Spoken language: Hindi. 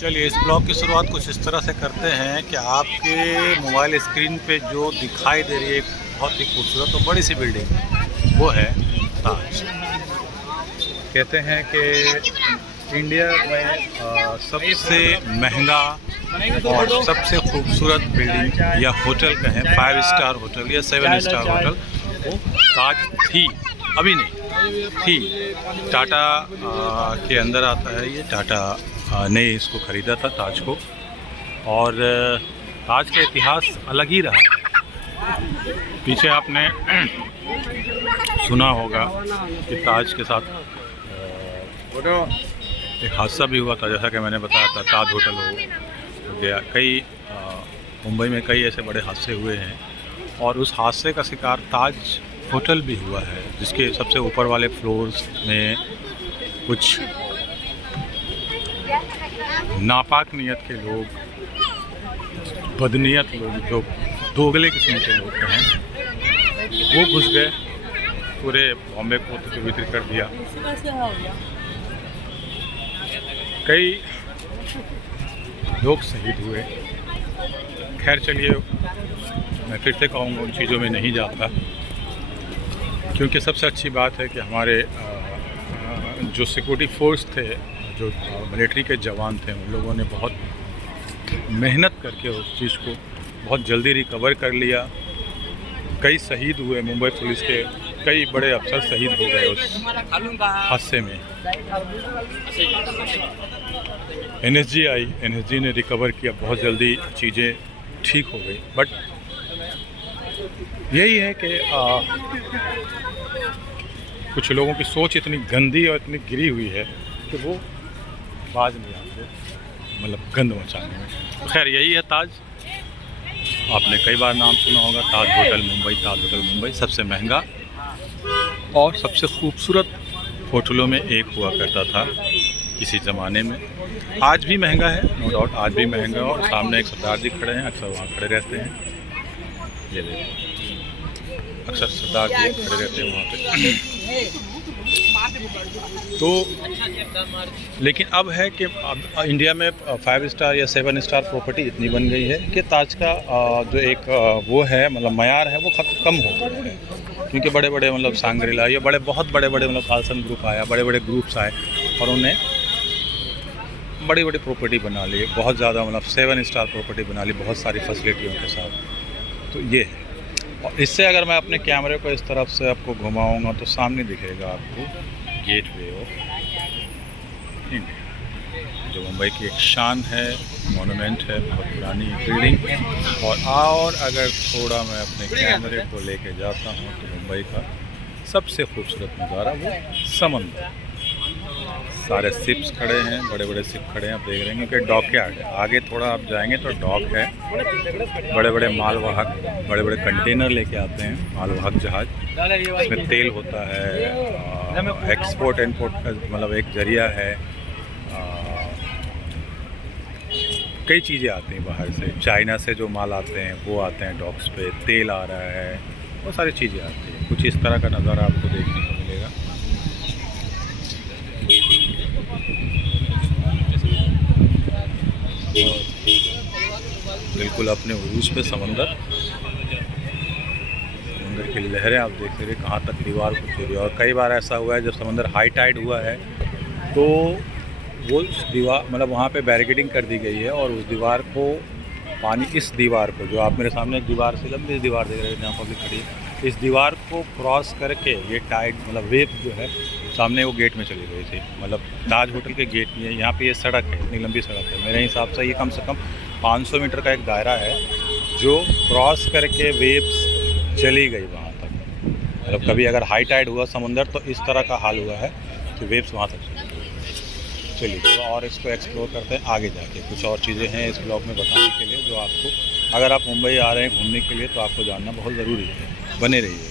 चलिए इस ब्लॉग की शुरुआत कुछ इस तरह से करते हैं कि आपके मोबाइल स्क्रीन पे जो दिखाई दे रही है बहुत ही खूबसूरत और बड़ी सी बिल्डिंग, वो है ताज। कहते हैं कि इंडिया में सबसे महंगा और सबसे खूबसूरत बिल्डिंग या होटल कहें, 5 स्टार होटल या 7 स्टार होटल, वो ताज थी, अभी नहीं थी। टाटा के अंदर आता है ये। टाटा ने इसको ख़रीदा था ताज को, और ताज का इतिहास अलग ही रहा है। पीछे आपने सुना होगा कि ताज के साथ एक हादसा भी हुआ था, जैसा कि मैंने बताया था। ताज होटल हो गया, कई मुंबई में कई ऐसे बड़े हादसे हुए हैं, और उस हादसे का शिकार ताज होटल भी हुआ है, जिसके सबसे ऊपर वाले फ्लोर्स में कुछ नापाक नियत के लोग, बदनीयत लोग, जो दोगले किस्म के लोग हैं, वो घुस गए, पूरे बॉम्बे को वितरित कर दिया। कई लोग शहीद हुए। खैर चलिए, मैं फिर से कहूँगा उन चीज़ों में नहीं जाता, क्योंकि सबसे अच्छी बात है कि हमारे जो सिक्योरिटी फोर्स थे, जो मिलिट्री के जवान थे, उन लोगों ने बहुत मेहनत करके उस चीज़ को बहुत जल्दी रिकवर कर लिया। कई शहीद हुए, मुंबई पुलिस के कई बड़े अफसर शहीद हो गए उस हादसे में। एनएसजी आई, एनएसजी ने रिकवर किया, बहुत जल्दी चीज़ें ठीक हो गई। बट यही है कि कुछ लोगों की सोच इतनी गंदी और इतनी गिरी हुई है कि वो बाज नहीं आते, मतलब गंद मचाने में। तो खैर यही है ताज। आपने कई बार नाम सुना होगा, ताज होटल मुंबई। ताज होटल मुंबई सबसे महंगा और सबसे खूबसूरत होटलों में एक हुआ करता था किसी ज़माने में। आज भी महंगा है, नो डाउट, आज भी महंगा। और सामने एक सरदार जी खड़े हैं, अक्सर वहाँ खड़े रहते हैं। ये देखिए, अक्सर सरदार जी खड़े रहते हैं वहाँ पे। तो लेकिन अब है कि अब इंडिया में 5 स्टार या 7 स्टार प्रॉपर्टी इतनी बन गई है कि ताज का जो एक वो है, मतलब मयार है, वो कम हो गया है। क्योंकि बड़े बड़े मतलब सांग्रीला, ये बहुत बड़े मतलब कार्लसन ग्रुप आया, बड़े बड़े ग्रुप्स आए, और उन्हें बड़ी बड़ी प्रॉपर्टी बना ली, बहुत ज़्यादा मतलब 7 स्टार प्रॉपर्टी बना ली, बहुत सारी फैसिलिटियों के साथ। तो ये है। और इससे अगर मैं अपने कैमरे को इस तरफ से आपको घुमाऊंगा तो सामने दिखेगा आपको गेटवे ऑफ इंडिया, जो मुंबई की एक शान है, मोनूमेंट है, बहुत पुरानी बिल्डिंग। और अगर थोड़ा मैं अपने कैमरे को लेके जाता हूँ तो मुंबई का सबसे खूबसूरत नज़ारा वो समंदर। सारे शिप्स खड़े हैं, बड़े बड़े शिप खड़े हैं, आप देख रहे हैं, क्योंकि डॉकयार्ड है। आगे थोड़ा आप जाएंगे तो डॉक है, बड़े बड़े मालवाहक, बड़े बड़े कंटेनर लेके आते हैं, मालवाहक जहाज। इसमें तेल होता है, एक्सपोर्ट इम्पोर्ट का मतलब एक जरिया है। कई चीज़ें आती हैं बाहर से, चाइना से जो माल आते हैं वो आते हैं डॉक्स पे, तेल आ रहा है, बहुत सारी चीज़ें आती हैं। कुछ इस तरह का नज़ारा आपको देखने को मिलेगा। बिल्कुल अपने उरूज पे समंदर की लहरें आप देख रहे हैं, कहाँ तक दीवार को छू रही है। और कई बार ऐसा हुआ है, जब समंदर हाई टाइड हुआ है तो वो दीवार, मतलब वहाँ पे बैरिकेडिंग कर दी गई है, और उस दीवार को पानी, इस दीवार को, जो आप मेरे सामने एक दीवार से लंबी दीवार देख रहे हैं जहाँ पब्लिक खड़ी है, इस दीवार को क्रॉस करके ये टाइड मतलब वेव जो है सामने वो गेट में चली गई थी। मतलब ताज होटल के गेट में, यहाँ पे ये सड़क है, इतनी लंबी सड़क है, मेरे हिसाब से ये कम से कम 500 मीटर का एक दायरा है, जो क्रॉस करके वेव्स चली गई वहाँ तक। मतलब कभी अगर हाई टाइड हुआ समुंदर तो इस तरह का हाल हुआ है कि वेव्स वहाँ तक चली गई। चलिए तो और इसको एक्सप्लोर करते हैं आगे जाके। कुछ और चीज़ें हैं इस ब्लॉग में बताने के लिए, जो आपको, अगर आप मुंबई आ रहे हैं घूमने के लिए, तो आपको जानना बहुत ज़रूरी है। बने रहिए।